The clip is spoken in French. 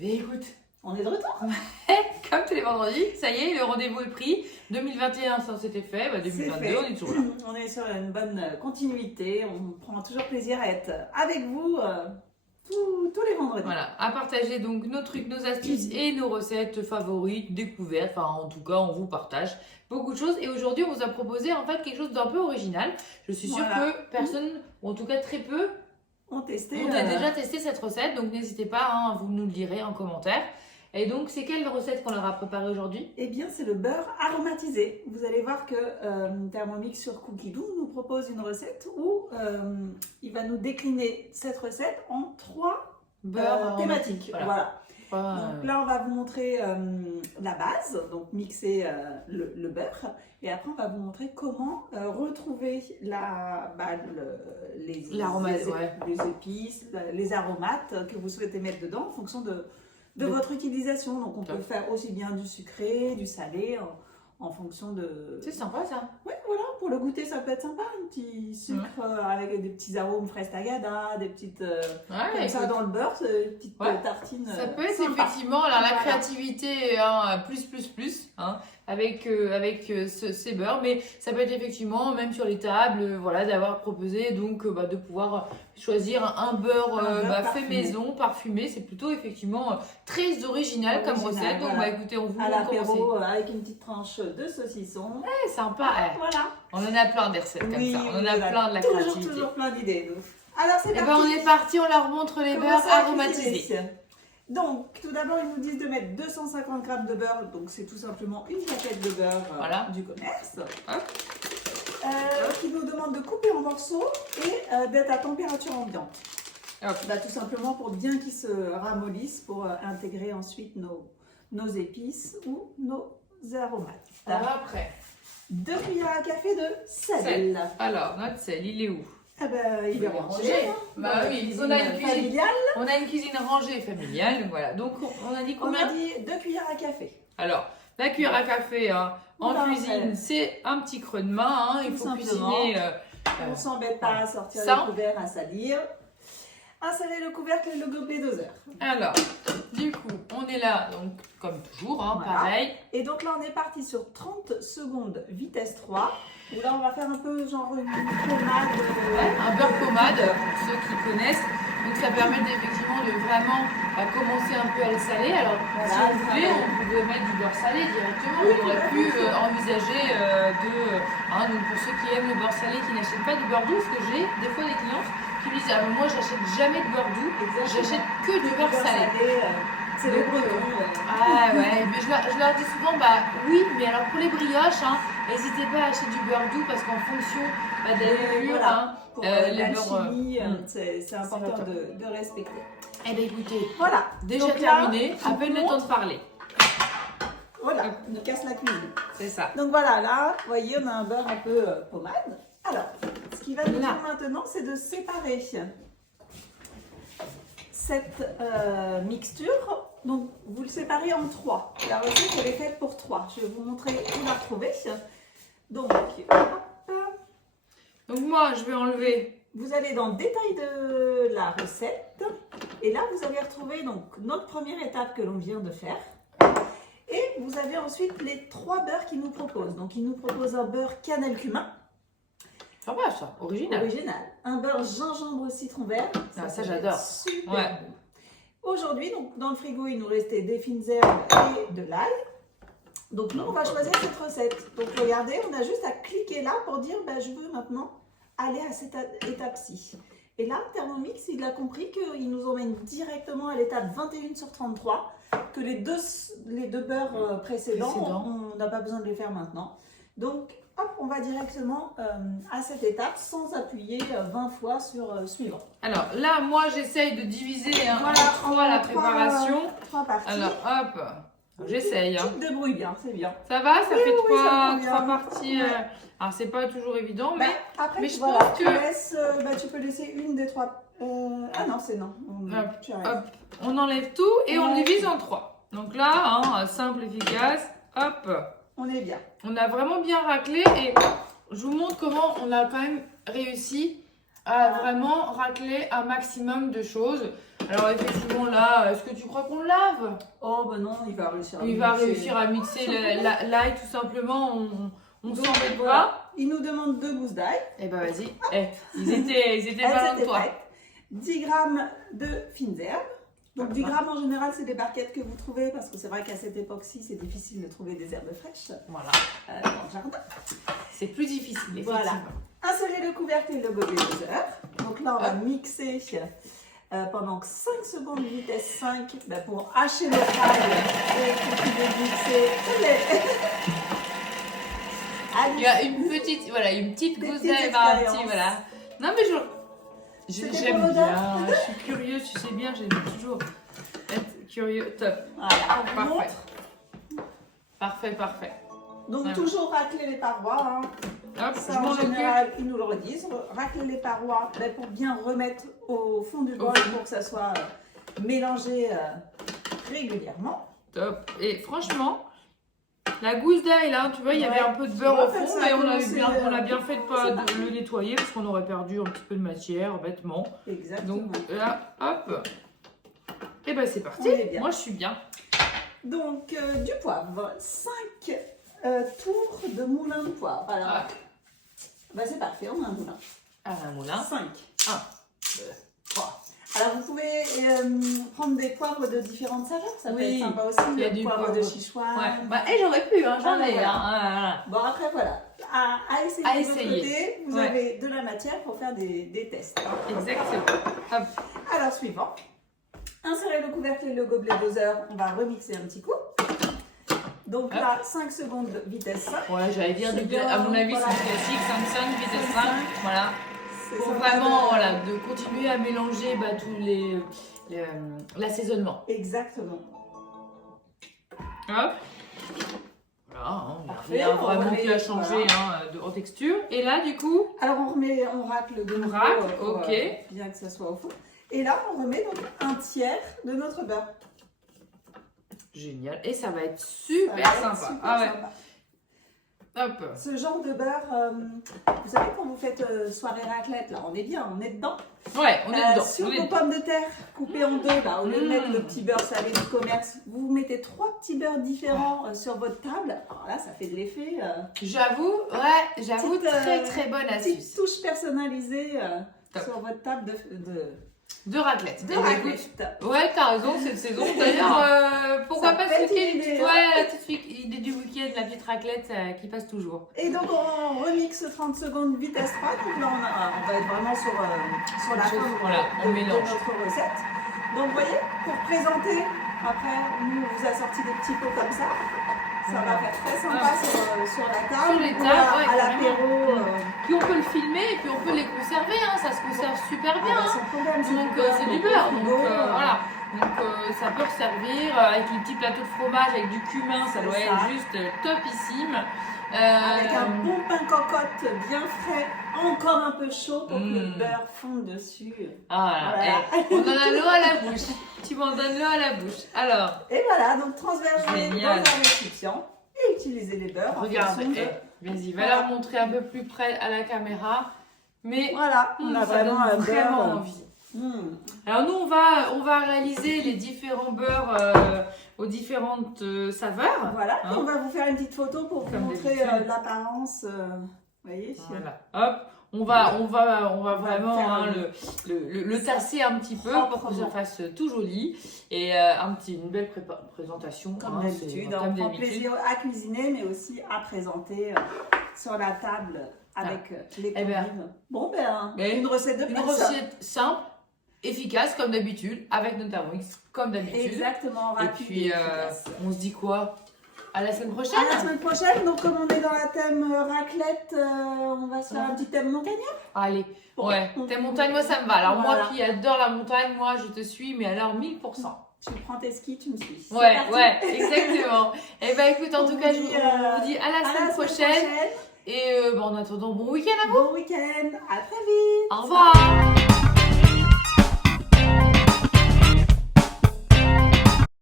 Mais écoute, On est de retour. comme tous les vendredis, ça y est, le rendez-vous est pris. 2021, ça s'était fait. 2022, fait. on est toujours là. On est sur une bonne continuité. On prend toujours plaisir à être avec vous tous les vendredis. Voilà, à partager donc nos trucs, nos astuces et nos recettes favorites, découvertes. Enfin, en tout cas, on vous partage beaucoup de choses. Et aujourd'hui, on vous a proposé en fait quelque chose d'un peu original. Je suis sûre Voilà. que personne, ou en tout cas très peu, On testait. on a déjà testé cette recette. Donc n'hésitez pas, hein, vous nous le direz en commentaire. Et donc, c'est quelle recette qu'on leur a préparée aujourd'hui? Eh bien, c'est le beurre aromatisé. Vous allez voir que Thermomix sur Cookidoo nous propose une recette où il va nous décliner cette recette en trois Beurre thématiques. Voilà. Donc là, on va vous montrer la base, donc mixer le beurre. Et après, on va vous montrer comment retrouver les épices, les aromates que vous souhaitez mettre dedans en fonction de votre utilisation. Donc, on peut faire aussi bien du sucré, du salé, en fonction de... C'est sympa ça. Oui, voilà, pour le goûter, ça peut être sympa. Un petit sucre avec des petits arômes fraise tagada, des petites... comme ça dans le beurre, des petites tartines ça peut être sympa. effectivement alors, la créativité plus, hein, avec ces beurres. Mais ça peut être effectivement, même sur les tables, voilà, d'avoir proposé donc de pouvoir choisir un beurre, fait maison, parfumé. C'est plutôt effectivement très original comme recette. Donc écoutez, on vous à montre comment l'apéro avec une petite tranche de saucisson. Sympa. Voilà. On en a plein des recettes comme ça. On en a plein de la créativité. Toujours plein d'idées. Alors c'est parti. On est parti, on leur montre les beurres aromatisés. Donc, tout d'abord, ils nous disent de mettre 250 g de beurre. Donc, c'est tout simplement une plaquette de beurre du commerce. Qui nous demande de couper en morceaux et d'être à température ambiante. Tout simplement pour bien qu'ils se ramollissent pour intégrer ensuite nos épices ou nos aromates. Alors après, 2 cuillères à café de sel. Alors, notre sel, il est où? Il est rangé. Oui, on a une cuisine rangée et familiale. Voilà. Donc, on a dit combien? On a dit 2 cuillères à café. Alors, la cuillère à café en cuisine, c'est un petit creux de main. Hein, il faut cuisiner. On ne s'embête pas à sortir le couvert, à salir. Installer le couvercle et le gobelet doseur. Alors, du coup, on est là, donc comme toujours, hein, pareil. Et donc là, on est parti sur 30 secondes vitesse 3. Où là, on va faire un peu genre une pommade. Un beurre pommade, pour ceux qui connaissent. Donc ça permet effectivement de vraiment commencer un peu à le saler. Alors, si on voulait, on pouvait mettre du beurre salé directement. On aurait pu envisager donc pour ceux qui aiment le beurre salé, qui n'achètent pas du beurre doux, parce que j'ai des fois des clients qui me disent moi j'achète jamais de beurre doux, j'achète que du beurre salé. C'est le breton. Mais je leur dis souvent oui, mais alors pour les brioches, n'hésitez pas à acheter du beurre doux parce qu'en fonction de la levure, pour l'alchimie, c'est important de respecter. Eh bien écoutez, voilà, déjà donc terminé, à peine le temps de parler. Voilà, on nous casse la cuisine. C'est ça. Donc voilà, là, vous voyez, on a un beurre un peu pommade. Alors, ce qui va nous dire maintenant, c'est de séparer cette mixture. Donc, vous le séparez en 3. La recette, elle est faite pour 3. Je vais vous montrer où la retrouver. Donc, moi, je vais enlever. Vous allez dans le détail de la recette. Et là, vous allez retrouver donc notre première étape que l'on vient de faire. Et vous avez ensuite les 3 beurres qu'ils nous proposent. Donc, ils nous proposent un beurre cannelle cumin. Sympa ça, original. Un beurre gingembre citron vert. Ça j'adore. Super bon. Aujourd'hui, donc dans le frigo, il nous restait des fines herbes et de l'ail. Donc nous, on va choisir cette recette. Donc regardez, on a juste à cliquer là pour dire je veux maintenant aller à cette étape-ci. Et là, Thermomix, il a compris qu'il nous emmène directement à l'étape 21 sur 33, que les deux beurres précédents, on n'a pas besoin de les faire maintenant. Donc, hop, on va directement à cette étape sans appuyer 20 fois sur suivant. Alors là, moi, j'essaye de diviser en 3 la préparation. 3 parties. Alors, hop, j'essaye. Tu te débrouilles bien, c'est bien. Ça va, ça fait 3 parties. Alors, c'est pas toujours évident, mais, après, je pense que... tu peux laisser une des 3... ah non, c'est non. On enlève tout et on divise en 3. Donc là, simple, efficace, hop. On est bien. On a vraiment bien raclé et je vous montre comment on a quand même réussi à vraiment racler un maximum de choses. Alors effectivement là, est-ce que tu crois qu'on le lave? Oh bah non, il va réussir à Il va réussir à mixer l'ail tout simplement, on s'embête pas. Il nous demande 2 gousses d'ail. Eh ben vas-y, ils étaient pas loin de toi. 10 grammes de fines herbes. Donc 10 grammes en général, c'est des barquettes que vous trouvez parce que c'est vrai qu'à cette époque-ci, c'est difficile de trouver des herbes fraîches Voilà. dans le jardin. C'est plus difficile, effectivement. Voilà. Insérez le couvercle et le gobelet doseur. Donc là, on va mixer pendant 5 secondes vitesse 5 pour hacher le paille et continuer de mixer. Il y a une petite gousse d'ail, voilà. Non mais j'aime bien, je suis curieuse, tu sais bien, j'aime toujours être curieux. Top. Voilà. Parfait. Donc voilà. Toujours racler les parois. Hein. Hop, ça en général, ils nous le redisent. Racler les parois pour bien remettre au fond du bol pour que ça soit mélangé régulièrement. Top. Et franchement, la gousse d'ail là, tu vois, il y avait un peu de beurre au fond, mais on a bien fait de pas le nettoyer parce qu'on aurait perdu un petit peu de matière bêtement. Exactement. Donc là, hop. Et ben c'est parti. Moi je suis bien. Donc du poivre, 5 tours de moulin de poivre. Alors, c'est parfait, on a un moulin. Un moulin. 5. 1, 2, 3. Alors vous pouvez prendre des poivres de différentes saveurs, ça peut être sympa aussi. Il y a du poivre de Sichuan. Ouais. J'aurais pu, j'en ai. Voilà. Bon après voilà, à essayer. De votre côté, vous avez de la matière pour faire des tests. Hein. Exactement. Hop. Alors suivant, insérez le couvercle et le gobelet doseur, on va remixer un petit coup. Donc là, 5 secondes vitesse 5. Ouais, j'allais dire, à mon avis, c'est du classique, 5, vitesse 5. Voilà. Pour sympa vraiment de continuer à mélanger tous l'assaisonnement. Exactement. Hop. Voilà, il y a vraiment qui a changé en texture. Et là, du coup. Alors on racle de nouveau. Ok. Bien que ça soit au fond. Et là, on remet donc un tiers de notre beurre. Génial. Et ça va être super sympa. Sympa. Hop. Ce genre de beurre, vous savez quand vous faites soirée raclette, là on est bien, on est dedans. Ouais, on est dedans. Sur vos pommes de terre coupées en deux, au lieu de mettre le petit beurre salé du commerce, vous mettez 3 petits beurres différents sur votre table. Alors là, ça fait de l'effet. J'avoue, très bonne astuce. Petite touche personnalisée sur votre table de raclette. Ouais, t'as raison, cette saison. D'ailleurs, pourquoi pas se piquer une petite idée du week-end, la petite raclette qui passe toujours. Et donc, on remixe 30 secondes vitesse 3. Donc là, on va être vraiment sur la fin on mélange notre recette. Donc, vous voyez, pour présenter, après, nous, on vous a sorti des petits pots comme ça. Ça va faire très sympa sur la table. Sur les tables, à l'apéro. Puis on peut le filmer et puis on peut les conserver. Ça se conserve super bien. Sans problème. Donc c'est du beurre. Donc voilà. Donc ça peut servir avec les petits plateaux de fromage avec du cumin. Ça doit être juste topissime. Avec un bon pain cocotte bien frais, encore un peu chaud pour que le beurre fonde dessus. Voilà. On en a l'eau à la bouche. Tu m'en donnes l'eau à la bouche. Alors. Et voilà, donc transverser dans un récipient et utiliser les beurres. Regarde, vas-y, va leur montrer un peu plus près à la caméra. Mais voilà, on a vraiment envie. Alors nous, on va réaliser les différents beurres aux différentes saveurs. Voilà, on va vous faire une petite photo pour vous montrer l'apparence. Vous voyez, voilà. Hop, on va vraiment le tasser un petit peu pour que ça fasse tout joli et une belle présentation. Comme d'habitude, on prend plaisir à cuisiner mais aussi à présenter sur la table avec les convives. Une recette de place. Une recette simple, efficace comme d'habitude, avec notre Thermomix comme d'habitude. Exactement, rapide. Et puis on se dit quoi? À la semaine prochaine. À la semaine prochaine. Donc comme on est dans la thème raclette, on va se faire un petit thème montagnard. Allez, thème montagne, moi ça me va. Alors moi qui adore la montagne, moi je te suis, mais alors 1000%. Tu prends tes skis, tu me suis. Ouais, exactement. Et écoute, en tout cas, je vous dis à la semaine prochaine. Et en attendant, bon week-end à vous. Bon week-end, à très vite. Au revoir.